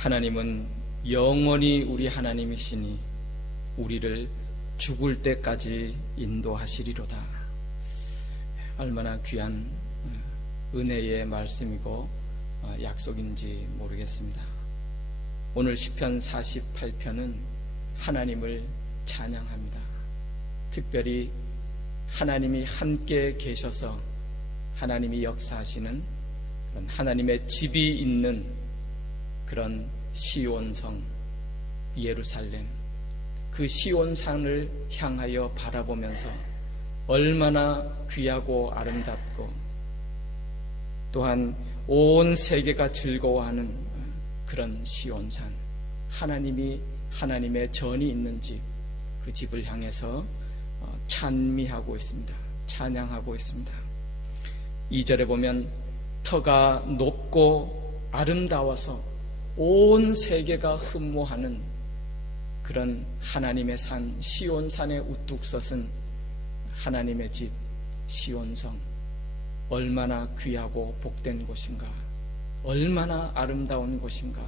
하나님은 영원히 우리 하나님이시니 우리를 죽을 때까지 인도하시리로다. 얼마나 귀한 은혜의 말씀이고 약속인지 모르겠습니다. 오늘 시편 48편은 하나님을 찬양합니다. 특별히 하나님이 함께 계셔서 하나님이 역사하시는 그런 하나님의 집이 있는 그런 시온성 예루살렘, 그 시온산을 향하여 바라보면서 얼마나 귀하고 아름답고 또한 온 세계가 즐거워하는 그런 시온산, 하나님의 전이 있는 집, 그 집을 향해서 찬미하고 있습니다. 찬양하고 있습니다. 2절에 보면 터가 높고 아름다워서 온 세계가 흠모하는 그런 하나님의 산 시온산에 우뚝 섰은 하나님의 집 시온성, 얼마나 귀하고 복된 곳인가, 얼마나 아름다운 곳인가,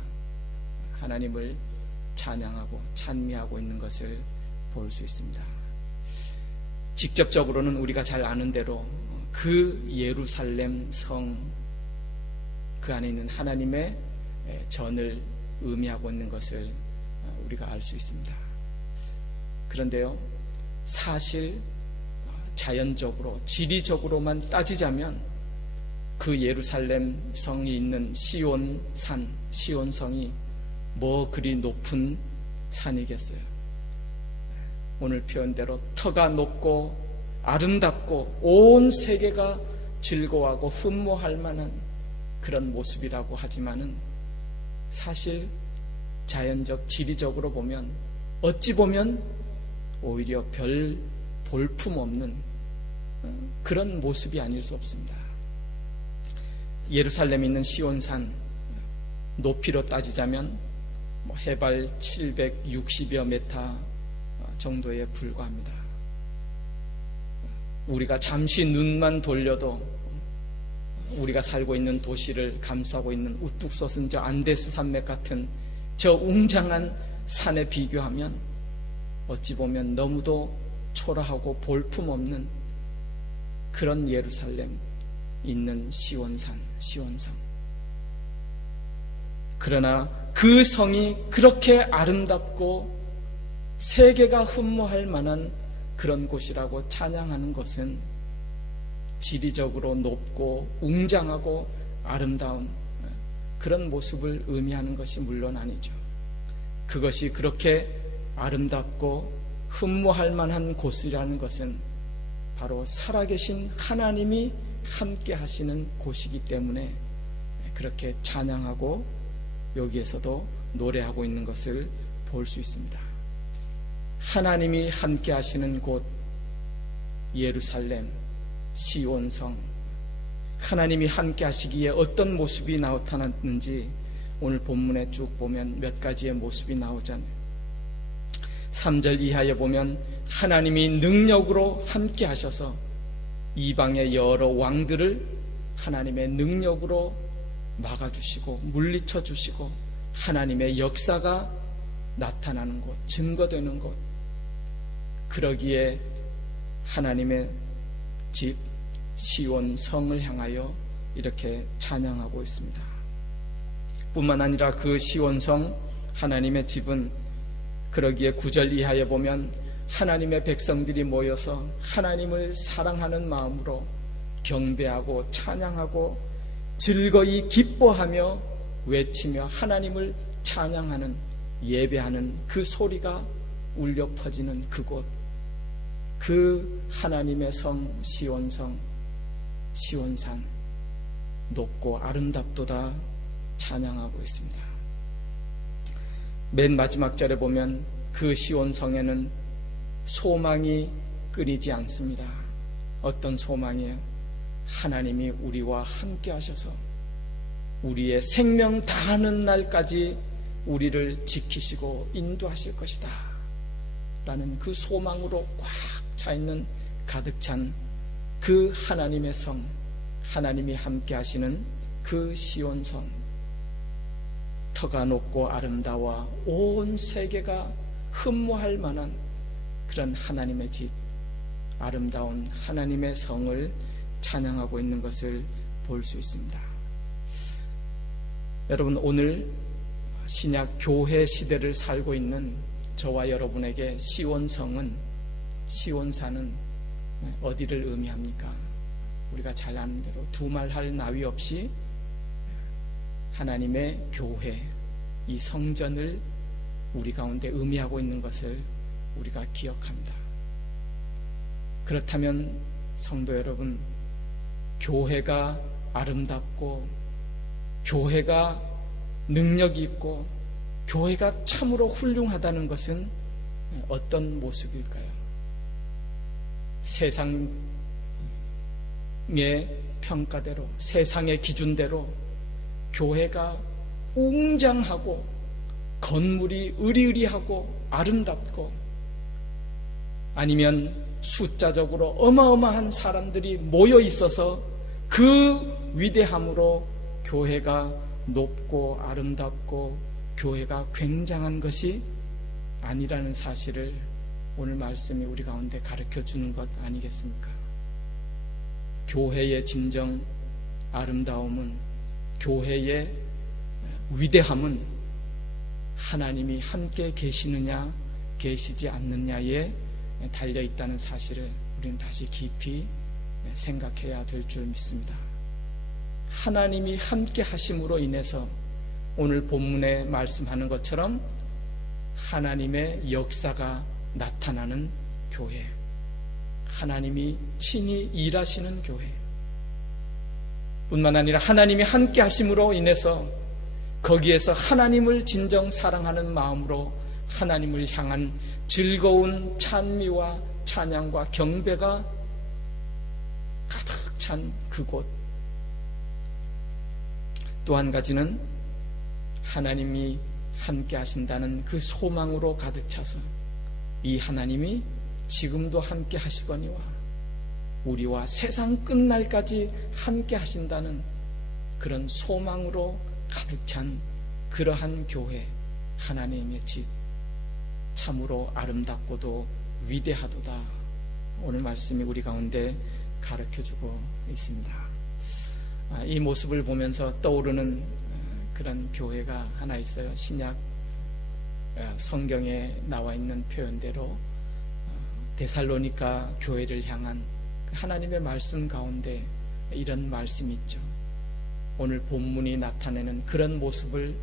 하나님을 찬양하고 찬미하고 있는 것을 볼 수 있습니다. 직접적으로는 우리가 잘 아는 대로 그 예루살렘 성, 그 안에 있는 하나님의 전을 의미하고 있는 것을 우리가 알 수 있습니다. 그런데요, 사실 자연적으로 지리적으로만 따지자면 그 예루살렘 성이 있는 시온산, 시온성이 뭐 그리 높은 산이겠어요. 오늘 표현대로 터가 높고 아름답고 온 세계가 즐거워하고 흠모할 만한 그런 모습이라고 하지만은 사실 자연적 지리적으로 보면 어찌 보면 오히려 별 볼품 없는 그런 모습이 아닐 수 없습니다. 예루살렘에 있는 시온산, 높이로 따지자면 해발 760여 메타 정도에 불과합니다. 우리가 잠시 눈만 돌려도 우리가 살고 있는 도시를 감싸고 있는 우뚝 솟은 저 안데스 산맥 같은 저 웅장한 산에 비교하면 어찌 보면 너무도 초라하고 볼품없는 그런 예루살렘 있는 시온산, 시온성. 그러나 그 성이 그렇게 아름답고 세계가 흠모할 만한 그런 곳이라고 찬양하는 것은 지리적으로 높고 웅장하고 아름다운 그런 모습을 의미하는 것이 물론 아니죠. 그것이 그렇게 아름답고 흠모할 만한 곳이라는 것은 바로 살아계신 하나님이 함께 하시는 곳이기 때문에 그렇게 찬양하고 여기에서도 노래하고 있는 것을 볼 수 있습니다. 하나님이 함께 하시는 곳 예루살렘 시온성, 하나님이 함께 하시기에 어떤 모습이 나타났는지 오늘 본문에 쭉 보면 몇 가지의 모습이 나오잖아요. 3절 이하에 보면 하나님이 능력으로 함께 하셔서 이방의 여러 왕들을 하나님의 능력으로 막아주시고 물리쳐주시고 하나님의 역사가 나타나는 곳, 증거되는 곳, 그러기에 하나님의 집 시온 성을 향하여 이렇게 찬양하고 있습니다. 뿐만 아니라 그 시온 성 하나님의 집은 그러기에 9절 이하에 보면 하나님의 백성들이 모여서 하나님을 사랑하는 마음으로 경배하고 찬양하고 즐거이 기뻐하며 외치며 하나님을 찬양하는 예배하는 그 소리가 울려 퍼지는 그곳, 그 하나님의 성 시온성 시온산 높고 아름답도다 찬양하고 있습니다. 맨 마지막 절에 보면 그 시온성에는 소망이 끊이지 않습니다. 어떤 소망이에요? 하나님이 우리와 함께 하셔서 우리의 생명 다하는 날까지 우리를 지키시고 인도하실 것이다 라는 그 소망으로 꽉 차있는 가득 찬 그 하나님의 성, 하나님이 함께 하시는 그 시온성, 터가 높고 아름다워 온 세계가 흠모할 만한 그런 하나님의 집, 아름다운 하나님의 성을 찬양하고 있는 것을 볼 수 있습니다. 여러분, 오늘 신약 교회 시대를 살고 있는 저와 여러분에게 시온성은, 시온산은 어디를 의미합니까? 우리가 잘 아는 대로 두말할 나위 없이 하나님의 교회, 이 성전을 우리 가운데 의미하고 있는 것을 우리가 기억합니다. 그렇다면 성도 여러분, 교회가 아름답고 교회가 능력이 있고 교회가 참으로 훌륭하다는 것은 어떤 모습일까요? 세상의 평가대로, 세상의 기준대로 교회가 웅장하고 건물이 으리으리하고 아름답고, 아니면 숫자적으로 어마어마한 사람들이 모여 있어서 그 위대함으로 교회가 높고 아름답고 교회가 굉장한 것이 아니라는 사실을 오늘 말씀이 우리 가운데 가르쳐 주는 것 아니겠습니까? 교회의 진정 아름다움은, 교회의 위대함은 하나님이 함께 계시느냐 계시지 않느냐에 달려있다는 사실을 우리는 다시 깊이 생각해야 될 줄 믿습니다. 하나님이 함께 하심으로 인해서 오늘 본문에 말씀하는 것처럼 하나님의 역사가 나타나는 교회, 하나님이 친히 일하시는 교회 뿐만 아니라 하나님이 함께 하심으로 인해서 거기에서 하나님을 진정 사랑하는 마음으로 하나님을 향한 즐거운 찬미와 찬양과 경배가 가득 찬 그곳. 또 한 가지는 하나님이 함께 하신다는 그 소망으로 가득 차서 이 하나님이 지금도 함께 하시거니와 우리와 세상 끝날까지 함께 하신다는 그런 소망으로 가득 찬 그러한 교회, 하나님의 집, 참으로 아름답고도 위대하도다. 오늘 말씀이 우리 가운데 가르쳐주고 있습니다. 이 모습을 보면서 떠오르는 그런 교회가 하나 있어요. 신약 성경에 나와 있는 표현대로 데살로니가 교회를 향한 하나님의 말씀 가운데 이런 말씀이 있죠. 오늘 본문이 나타내는 그런 모습을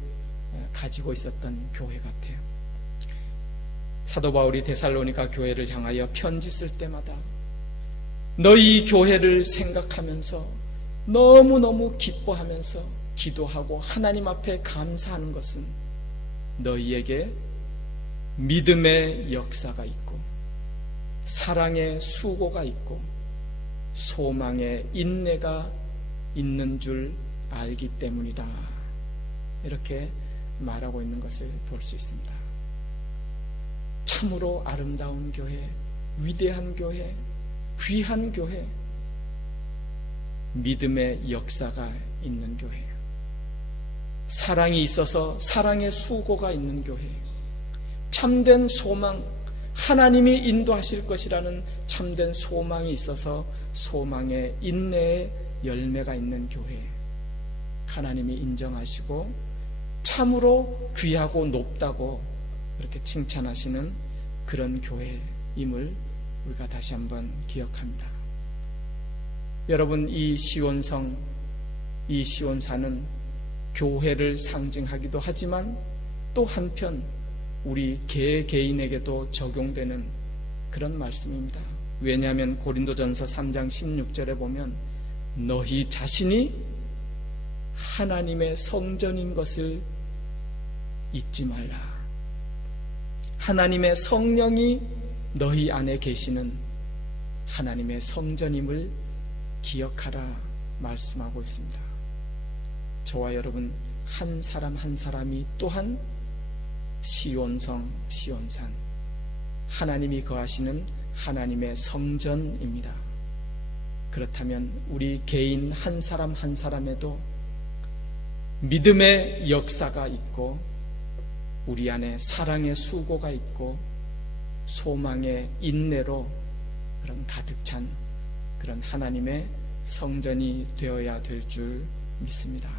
가지고 있었던 교회 같아요. 사도 바울이 데살로니가 교회를 향하여 편지 쓸 때마다 너희 교회를 생각하면서 너무너무 기뻐하면서 기도하고 하나님 앞에 감사하는 것은 너희에게 믿음의 역사가 있고 사랑의 수고가 있고 소망의 인내가 있는 줄 알기 때문이다. 이렇게 말하고 있는 것을 볼 수 있습니다. 참으로 아름다운 교회, 위대한 교회, 귀한 교회, 믿음의 역사가 있는 교회, 사랑이 있어서 사랑의 수고가 있는 교회, 참된 소망, 하나님이 인도하실 것이라는 참된 소망이 있어서 소망의 인내의 열매가 있는 교회, 하나님이 인정하시고 참으로 귀하고 높다고 이렇게 칭찬하시는 그런 교회임을 우리가 다시 한번 기억합니다. 여러분, 이 시온성, 이 시온산은 교회를 상징하기도 하지만 또 한편 우리 개개인에게도 적용되는 그런 말씀입니다. 왜냐하면 고린도전서 3장 16절에 보면 너희 자신이 하나님의 성전인 것을 잊지 말라. 하나님의 성령이 너희 안에 계시는 하나님의 성전임을 기억하라 말씀하고 있습니다. 저와 여러분 한 사람 한 사람이 또한 시온성, 시온산, 하나님이 거하시는 하나님의 성전입니다. 그렇다면 우리 개인 한 사람 한 사람에도 믿음의 역사가 있고 우리 안에 사랑의 수고가 있고 소망의 인내로 그런 가득 찬 그런 하나님의 성전이 되어야 될 줄 믿습니다.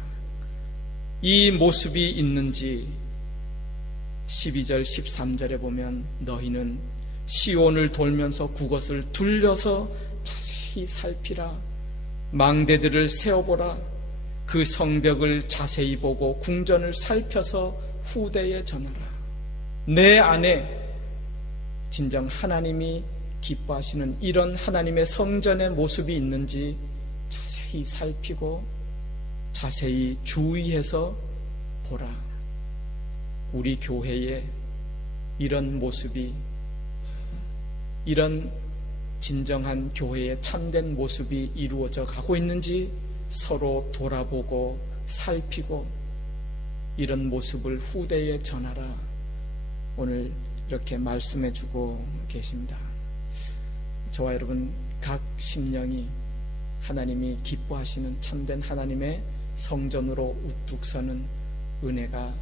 이 모습이 있는지 12절 13절에 보면 너희는 시온을 돌면서 그것을 둘러서 자세히 살피라. 망대들을 세워보라. 그 성벽을 자세히 보고 궁전을 살펴서 후대에 전하라. 내 안에 진정 하나님이 기뻐하시는 이런 하나님의 성전의 모습이 있는지 자세히 살피고 자세히 주의해서 보라. 우리 교회에 이런 모습이, 이런 진정한 교회의 참된 모습이 이루어져 가고 있는지 서로 돌아보고 살피고 이런 모습을 후대에 전하라. 오늘 이렇게 말씀해 주고 계십니다. 저와 여러분 각 심령이 하나님이 기뻐하시는 참된 하나님의 성전으로 우뚝 서는 은혜가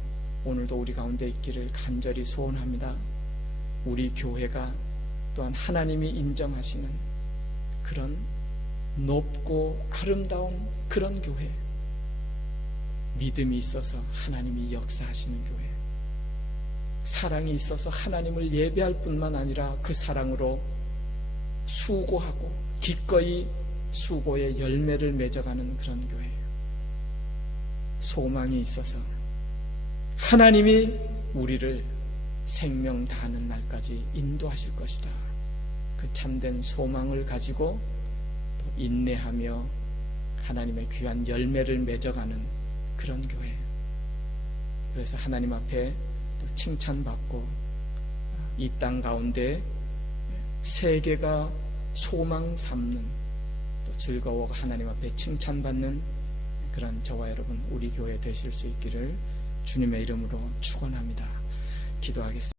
오늘도 우리 가운데 있기를 간절히 소원합니다. 우리 교회가 또한 하나님이 인정하시는 그런 높고 아름다운 그런 교회, 믿음이 있어서 하나님이 역사하시는 교회, 사랑이 있어서 하나님을 예배할 뿐만 아니라 그 사랑으로 수고하고 기꺼이 수고의 열매를 맺어가는 그런 교회, 소망이 있어서 하나님이 우리를 생명 다하는 날까지 인도하실 것이다. 그 참된 소망을 가지고 또 인내하며 하나님의 귀한 열매를 맺어가는 그런 교회. 그래서 하나님 앞에 또 칭찬받고 이 땅 가운데 세계가 소망 삼는 또 즐거워 하나님 앞에 칭찬받는 그런 저와 여러분 우리 교회 되실 수 있기를 주님의 이름으로 축원합니다. 기도하겠습니다.